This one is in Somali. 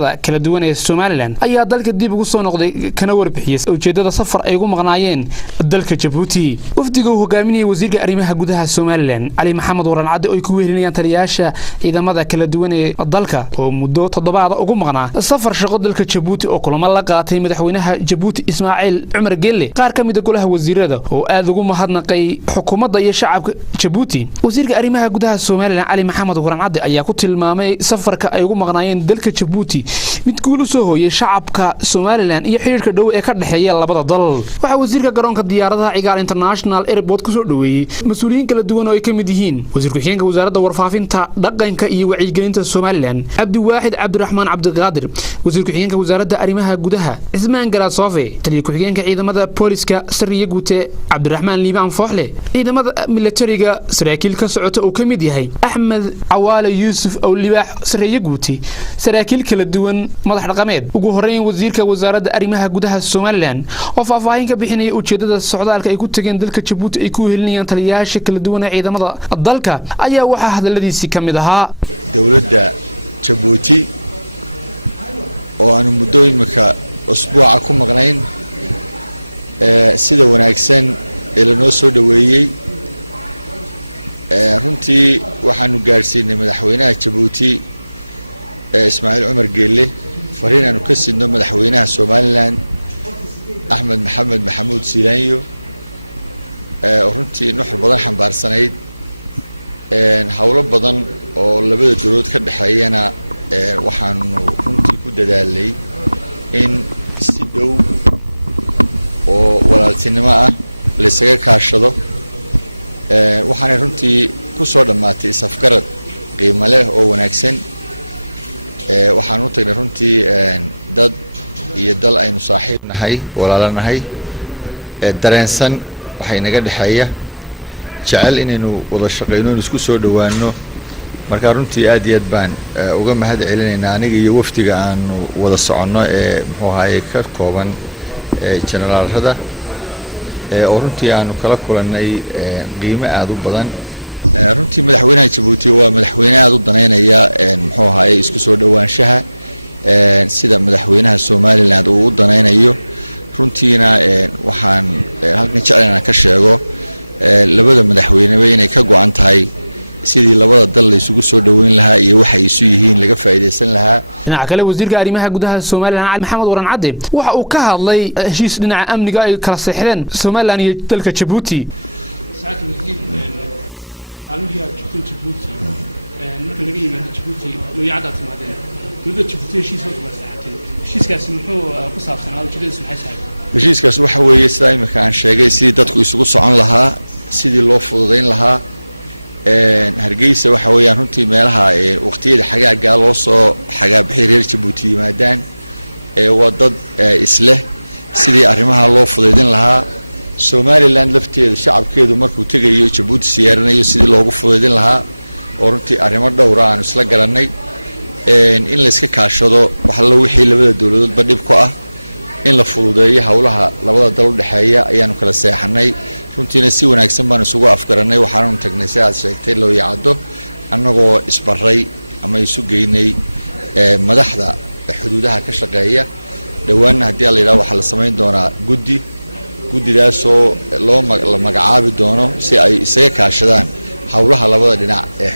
kala duwan ee Somaliland ayaa dalka dib ugu soo noqday kana warbixiyay ujeedada safar ay ugu maqnaayeen dalka Djibouti wafdiga uu hogaaminayay wasiirka arrimaha gudaha Somaliland Ali Maxamed Waran Cade oo ku wehelinayaan taliyaasha ciidamada kala duwan ee dalka oo muddo toddobaad ugu maqnaa safar shaqo dalka Djibouti oo kulamo la qaatay madaxweynaha Djibouti Ismaaciil Cumar Gelle qaar ka mid ah golaha wasiirada oo aad ugu mahadnaqay xukuumadda iyo shacabka Djibouti wasiirka arrimaha gudaha Somaliland Ali Maxamed Waran Cade ayaa ku tilmaamay safarka ay ugu maqnaayeen dalka Djibouti mid guul soo hooyay shacabka Somaliland iyo xiriirka dhow ee ka dhaxeeya labada dal waxa wasiirka garoonka diyaaradaha Cigaal International Airport ku soo dhaweeyay mas'uuliyiin kala duwan oo ay ka mid yihiin wasiirka xigeenka wasaaradda warfaafinta dhaqanka iyo wacyigelinta Somaliland Abdi Waahid Abdiraxmaan Cabdiqaadir wasiirka xigeenka wasaaradda arrimaha gudaha Ismaan Garaasoofe taliye ku xigeenka ciidamada booliska Sariye Guute Cabdiraxmaan Liibaan Fooxle ciidamada militariga saraakiil ka socota oo ka mid yahay Axmed Cawaale Yuusuf oo libaax Sariye Guute saraakiil kala duwan madax dhaqameed ugu horeeyay wasiirka wasaaradda arrimaha gudaha Somaliland oo faahfaahin ka bixinaya ujeedada socdaalka ay ku tageen dalka Djibouti ay ku helinayaan taliyaasha kala duwan ee ciidamada dalka ayaa waxa hadaladiisi kamid ahaa dawladda Djibouti oo aan muddo imika usbuuca ku maqnayn sida wanaagsan ee la noo soo dhaweeyay runtii waxaanu gaarsiinay madaxweynaha Djibouti Ismaaciil Cumar Gelle fariin aanu ka sidno madaxweynaha Somaliland Axmed Maxamed Maxamuud Siilaanyo runtii nuxur badan xambaarsanayd hawlo badan oo labada dowladood ka dhaxeeyana waxaanu runtii ku dadaalay in si dhow oo walaaltinimo ah la isaga kaashado waxaana runtii ku soo dhamaatay isafgarad qiimo leh oo wanaagsan waxaan u tagnay runtii dad iyo dal aynu saaxiib nahay walaalanahay dareensan waxay naga dhaxeeya jecel inaynu wada shaqeyno isku soo dhawaano marka runtii aad iyo aad baan uga mahad celinaynaa aniga iyo wafdiga aanu wada soconno ee muxuu ahaayay ka kooban generaalada oo runtii aanu kala kulannay qiimo aad u badan runtii madaxweynaha Djibouti waa madaxweyne aad u daneynaya muxuu ahaayay isku soo dhawaanshaha sida madaxweynaha Somaliland uu u daneynayo runtiina waxaan halkan jecelahay ka sheego labada madaxweyneba inay ka go'an tahay sidii labada dal la isugu soo dhaweyn lahaa iyo waxa ay isu yihiin laga faa'iideysan lahaa dhinaca kale wasiirka arrimaha gudaha Somaliland Ali Maxamed Waran Cade waxa uu ka hadlay heshiis dhinaca amniga ay kala saxdeen Somaliland iyo dalka Djibouti aniga Djibouti marka laga yimaado Djibouti loo yacada timaadeen dowladda Djibouti heshiis hor ma saacatay heshiiskaasi muxuu ku saabsanaa ujeedadiisu maxay tahay heshiiskaas waxa weeye sida imika aan sheegay sidii dadku isugu socon lahaa sidii loo fududeyn lahaa Hargeysa waxa weeyaan runtii meelaha waqtiyada xagaaga loo soo xagaabixay reer Djibouti yimaadaan waa dad isleh sidii arrimaha loo fududeyn lahaa Somaliland lafteeda shacabkeedu markuu tagayo Djibouti siyaaranayo sidii loogu fududeyn lahaa oo runtii arrimo dhowr ah aan isla garanay in la iska kaashado waxa la wixii labada dawladood ba dhib ku ah in la fududeeyo hawlaha labada dal u dhaxeeya ayaanu kala seexanay runtiina si wanaagsan baan isugu afgaranay waxaanu tagnay si aad sheegtay loo yacado annagoo isbaray ama isu geynay madaxda xuduudaha ka shaqeeya dhawaana haddii la yiraahdo waxa la sameyn doonaa guddidaasoo la magacaabi doono si ay isaga kaashadaan hawlaha labada dhinac ee